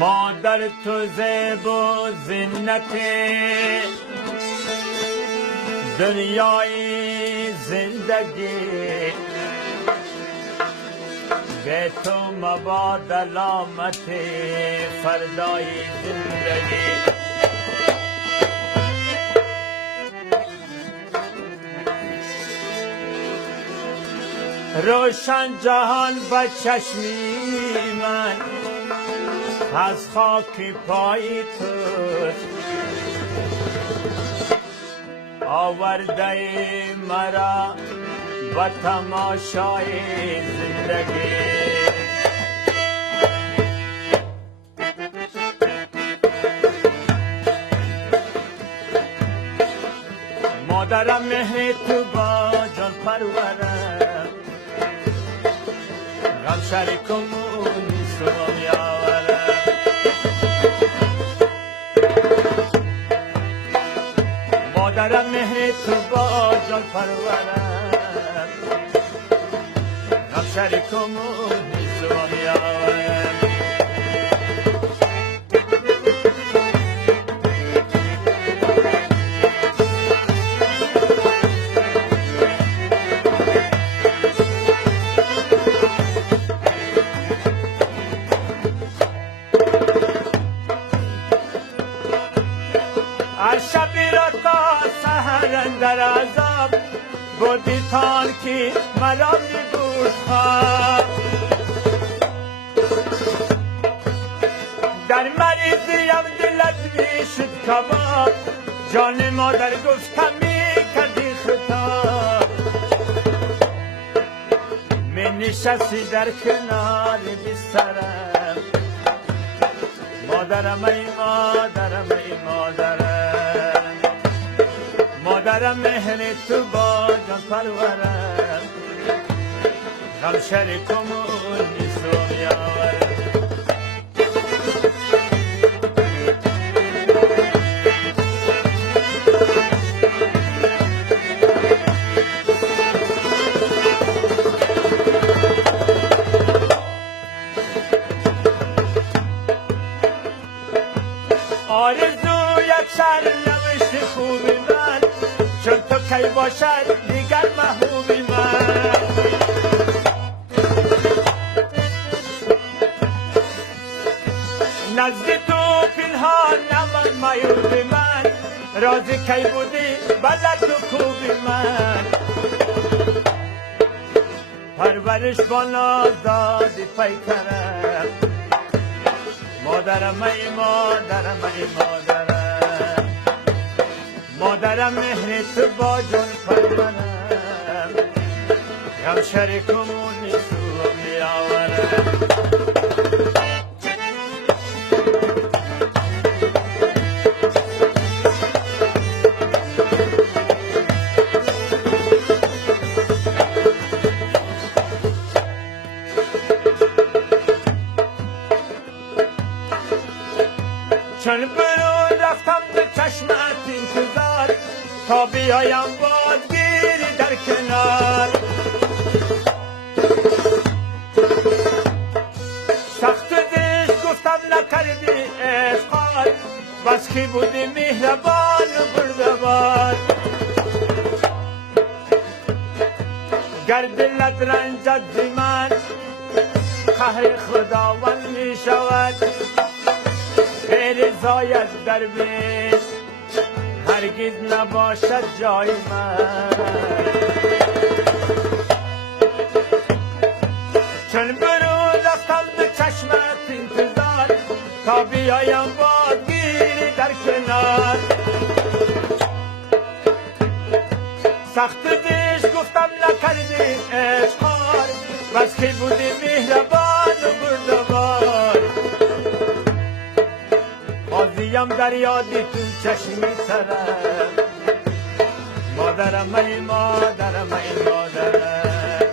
مادر تو زیب و زینت دنیای زندگی، به تو مباد علامت فردای زندگی. روشن جهان به چشمی من از خاک پای توست، آورده مرا به تماشای زندگی. مادرم مهر تو با جان پرورم، غم شریکمون نیستم یاورم. مادرم مهر تو با جان پرورم، غم شریکمون نیستم یاورم. از شبی را تا سحر اندر عذاب بودی تان که مرا می بود خواب. در مریضیم دلت می شد کباب، جان مادر گفتم می کردی خطاب. می نشستی در کنار بسترم، مادرم ای مادرم ای مادرم. مادرم مهر تو با جان پرورم، غم شریکمون نیستم یاورم. آرزویت سرنوشت خوبی من، چون تو کی باشد دیگر محبوبی من. نزد تو پنهان نمان معیوبی من، رازی کی بودی بلد و خوبی من. پرورش با نازدادی پیکرم، مادرم ای مادرم ای مادرم. مادرم مهر تو با جان پرورم، غم شریکمون نیستم یاورم. چون برون رفتم به چشمت انتظار، تا بیایم بادگیری در کنار. سخت دلش گفتم نکردی اشغال، بس کی بودی مهربان و بردبار. گر دلت رنجد ز من قهر خداوند می شود. غیر زاید در بیش هرگز نباشد جای من. چون برون رفتم به چشمت انتظار، تا بیایم بادگیری در کنار. سخت دیش گفتم نکردی اشغال، بس که بودی مهربان و بردبار. بازیم در یادی تو چشمی سرم، مادرم ای مادرم ای مادرم.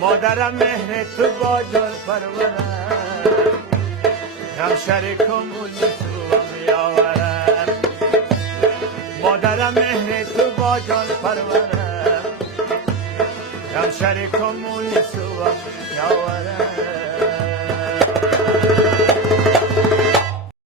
مادرم مهر تو با جان پرورم، غم شریکمون نیستم یاورم. مادرم مهر تو با جان پرورم، غم شریکمون نیستم یاورم.